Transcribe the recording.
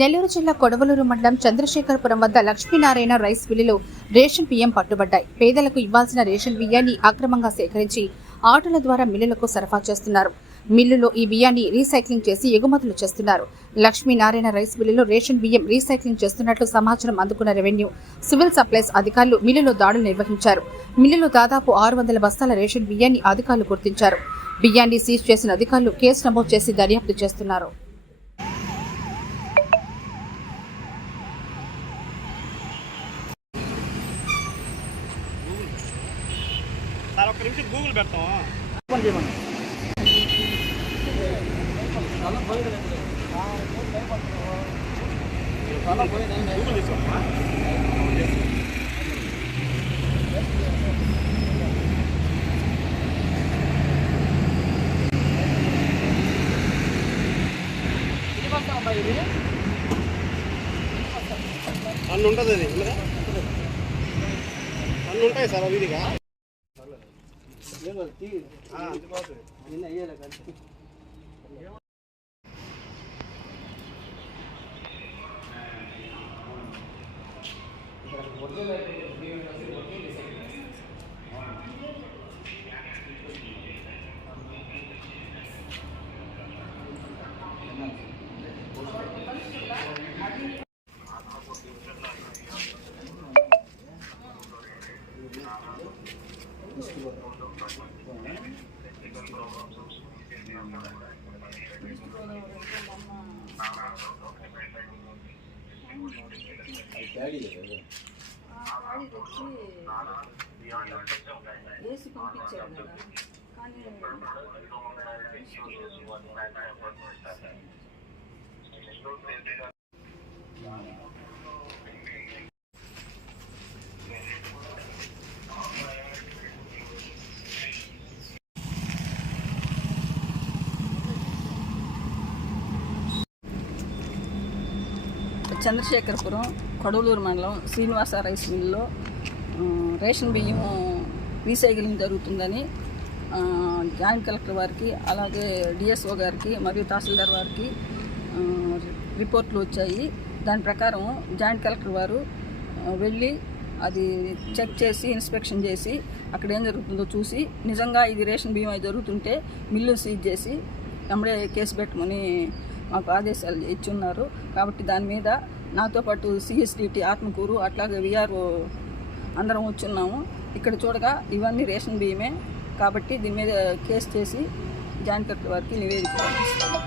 నెల్లూరు జిల్లా కొడవలూరు మండలం చంద్రశేఖరపురం వద్ద లక్ష్మీనారాయణ రైస్ మిల్లులో రేషన్ బియ్యం పట్టుబడ్డాయి. పేదలకు ఇవ్వాల్సిన రేషన్ బియ్యాన్ని అక్రమంగా సేకరించి ఆటోల ద్వారా మిల్లులకు సరఫరా చేస్తున్నారు. మిల్లులో ఈ బియ్యాన్ని రీసైక్లింగ్ చేసి ఎగుమతులు చేస్తున్నారు. లక్ష్మీనారాయణ రైస్ మిల్లులో రేషన్ బియ్యం రీసైక్లింగ్ చేస్తున్నట్లు సమాచారం అందుకున్న రెవెన్యూ, సివిల్ సప్లైస్ అధికారులు మిల్లులో దాడులు నిర్వహించారు. మిల్లులో దాదాపు 600 బస్తాల రేషన్ బియ్యాన్ని అధికారులు గుర్తించారు. బియ్యాన్ని సీజ్ చేసిన అధికారులు కేసు నమోదు చేసి దర్యాప్తు చేస్తున్నారు. గూగుల్ పెడతాం అన్ని ఉంటుంది. అది అన్ని ఉంటాయి సార్. వీధిగా వేసి పంపించారు కదా, కానీ చంద్రశేఖరపురం కొడవలూరు మండలం శ్రీనివాస రైస్ మిల్లులో రేషన్ బియ్యం రీసైక్లింగ్ జరుగుతుందని జాయింట్ కలెక్టర్ వారికి, అలాగే డిఎస్ఓ గారికి మరియు తహసీల్దార్ వారికి రిపోర్ట్లు వచ్చాయి. దాని ప్రకారం జాయింట్ కలెక్టర్ వారు వెళ్ళి అది చెక్ చేసి ఇన్స్పెక్షన్ చేసి అక్కడ ఏం జరుగుతుందో చూసి నిజంగా ఇది రేషన్ బియ్యం అయి జరుగుతుంటే మిల్లు సీజ్ చేసి వెంబడే కేసు పెట్టమని మాకు ఆదేశాలు ఇచ్చున్నారు. కాబట్టి దాని మీద నాతో పాటు సిఎస్డిటి ఆత్మకూరు అట్లాగే విఆర్ఓ అందరం వచ్చున్నాము. ఇక్కడ చూడగా ఇవన్నీ రేషన్ బియ్యమే కాబట్టి దీని మీద కేసు చేసి జాయింట్ కలెక్టర్ వారికి నివేదిక పంపిస్తాము.